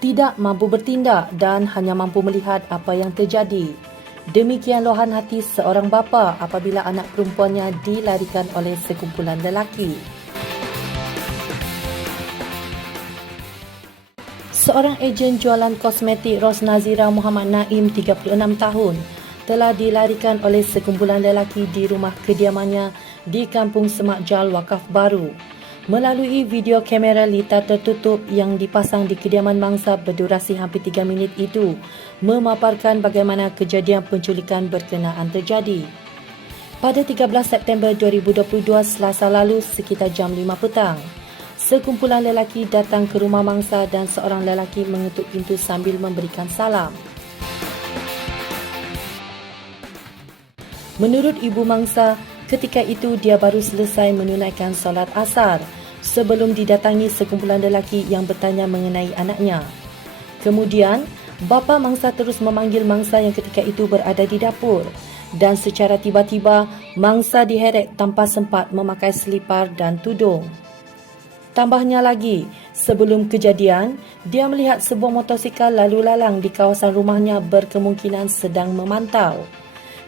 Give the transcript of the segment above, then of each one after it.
tidak mampu bertindak dan hanya mampu melihat apa yang terjadi. Demikian luahan hati seorang bapa apabila anak perempuannya dilarikan oleh sekumpulan lelaki. Seorang ejen jualan kosmetik Ros Nazira Muhammad Naim, 36 tahun, telah dilarikan oleh sekumpulan lelaki di rumah kediamannya di Kampung Semak Jal, Wakaf Baru. Melalui video kamera litar tertutup yang dipasang di kediaman mangsa berdurasi hampir 3 minit itu, memaparkan bagaimana kejadian penculikan berkenaan terjadi. Pada 13 September 2022 Selasa lalu sekitar jam 5 petang, sekumpulan lelaki datang ke rumah mangsa dan seorang lelaki mengetuk pintu sambil memberikan salam. Menurut ibu mangsa, ketika itu dia baru selesai menunaikan solat asar sebelum didatangi sekumpulan lelaki yang bertanya mengenai anaknya. Kemudian, bapa mangsa terus memanggil mangsa yang ketika itu berada di dapur dan secara tiba-tiba mangsa diheret tanpa sempat memakai selipar dan tudung. Tambahnya lagi, sebelum kejadian, dia melihat sebuah motosikal lalu lalang di kawasan rumahnya berkemungkinan sedang memantau.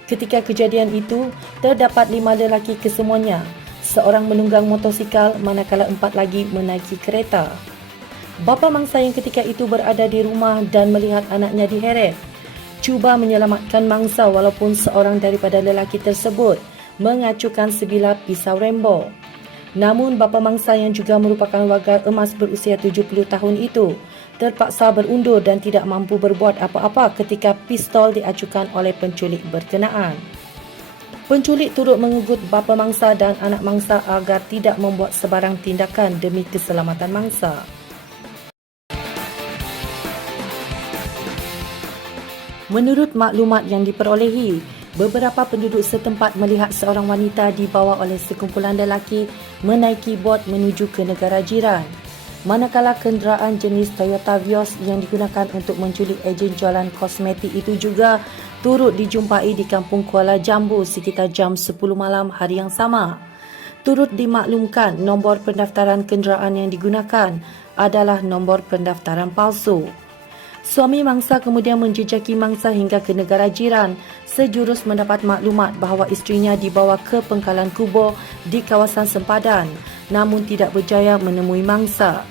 Ketika kejadian itu, terdapat 5 lelaki kesemuanya, seorang menunggang motosikal manakala 4 lagi menaiki kereta. Bapa mangsa yang ketika itu berada di rumah dan melihat anaknya diheret, cuba menyelamatkan mangsa walaupun seorang daripada lelaki tersebut mengacukan sebilah pisau rembo. Namun bapa mangsa yang juga merupakan warga emas berusia 70 tahun itu terpaksa berundur dan tidak mampu berbuat apa-apa ketika pistol diacukan oleh penculik berkenaan. Penculik turut mengugut bapa mangsa dan anak mangsa agar tidak membuat sebarang tindakan demi keselamatan mangsa. Menurut maklumat yang diperolehi, beberapa penduduk setempat melihat seorang wanita dibawa oleh sekumpulan lelaki menaiki bot menuju ke negara jiran. Manakala kenderaan jenis Toyota Vios yang digunakan untuk menculik ejen jualan kosmetik itu juga turut dijumpai di Kampung Kuala Jambu sekitar jam 10 malam hari yang sama. Turut dimaklumkan nombor pendaftaran kenderaan yang digunakan adalah nombor pendaftaran palsu. Suami mangsa kemudian menjejaki mangsa hingga ke negara jiran sejurus mendapat maklumat bahawa isterinya dibawa ke pengkalan kubur di kawasan sempadan namun tidak berjaya menemui mangsa.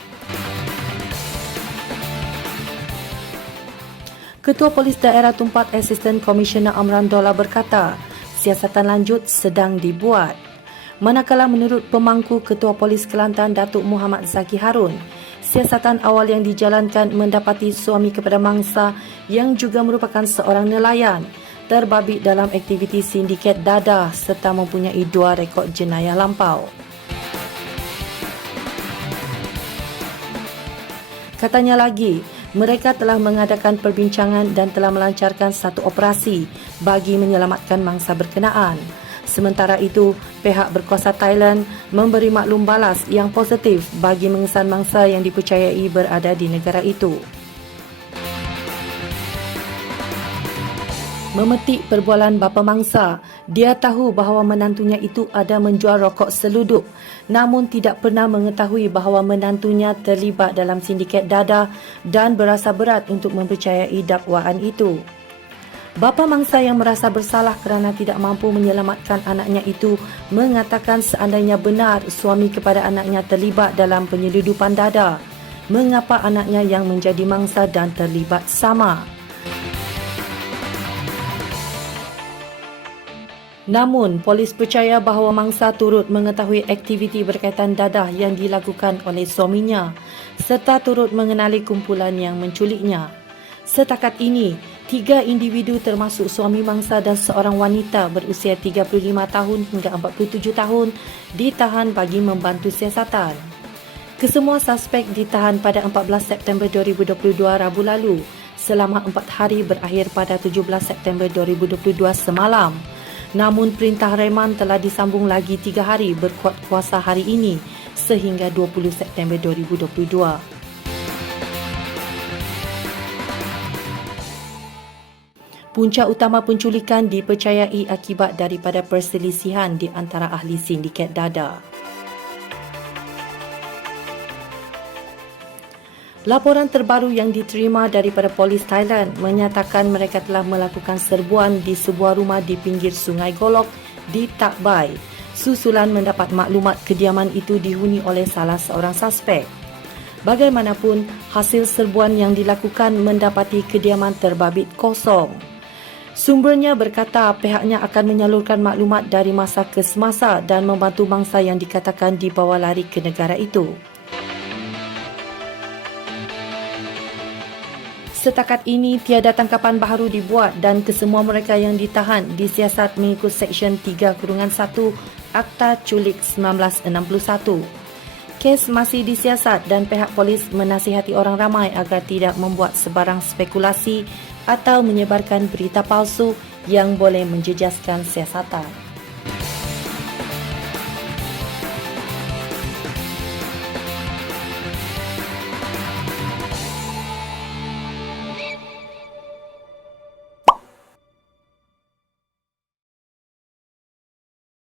Ketua Polis Daerah Tumpat Asisten Komisioner Amran Dollah berkata, siasatan lanjut sedang dibuat. Manakala menurut pemangku Ketua Polis Kelantan Datuk Muhammad Zaki Harun, siasatan awal yang dijalankan mendapati suami kepada mangsa yang juga merupakan seorang nelayan terbabit dalam aktiviti sindiket dadah serta mempunyai 2 rekod jenayah lampau. Katanya lagi, mereka telah mengadakan perbincangan dan telah melancarkan satu operasi bagi menyelamatkan mangsa berkenaan. Sementara itu, pihak berkuasa Thailand memberi maklum balas yang positif bagi mengesan mangsa yang dipercayai berada di negara itu. Memetik perbualan bapa mangsa, dia tahu bahawa menantunya itu ada menjual rokok seluduk namun tidak pernah mengetahui bahawa menantunya terlibat dalam sindiket dadah dan berasa berat untuk mempercayai dakwaan itu. Bapa mangsa yang merasa bersalah kerana tidak mampu menyelamatkan anaknya itu mengatakan seandainya benar suami kepada anaknya terlibat dalam penyeludupan dadah, mengapa anaknya yang menjadi mangsa dan terlibat sama? Namun, polis percaya bahawa mangsa turut mengetahui aktiviti berkaitan dadah yang dilakukan oleh suaminya serta turut mengenali kumpulan yang menculiknya. Setakat ini, 3 individu termasuk suami mangsa dan seorang wanita berusia 35 tahun hingga 47 tahun ditahan bagi membantu siasatan. Kesemua suspek ditahan pada 14 September 2022 Rabu lalu selama 4 hari berakhir pada 17 September 2022 semalam. Namun perintah reman telah disambung lagi 3 hari berkuat kuasa hari ini sehingga 20 September 2022. Punca utama penculikan dipercayai akibat daripada perselisihan di antara ahli sindiket dadah. Laporan terbaru yang diterima daripada polis Thailand menyatakan mereka telah melakukan serbuan di sebuah rumah di pinggir Sungai Golok di Tak Bai, susulan mendapat maklumat kediaman itu dihuni oleh salah seorang suspek. Bagaimanapun, hasil serbuan yang dilakukan mendapati kediaman terbabit kosong. Sumbernya berkata pihaknya akan menyalurkan maklumat dari masa ke semasa dan membantu mangsa yang dikatakan dibawa lari ke negara itu. Setakat ini, tiada tangkapan baharu dibuat dan kesemua mereka yang ditahan disiasat mengikut Seksyen 3-1 Akta Culik 1961. Kes masih disiasat dan pihak polis menasihati orang ramai agar tidak membuat sebarang spekulasi atau menyebarkan berita palsu yang boleh menjejaskan siasatan.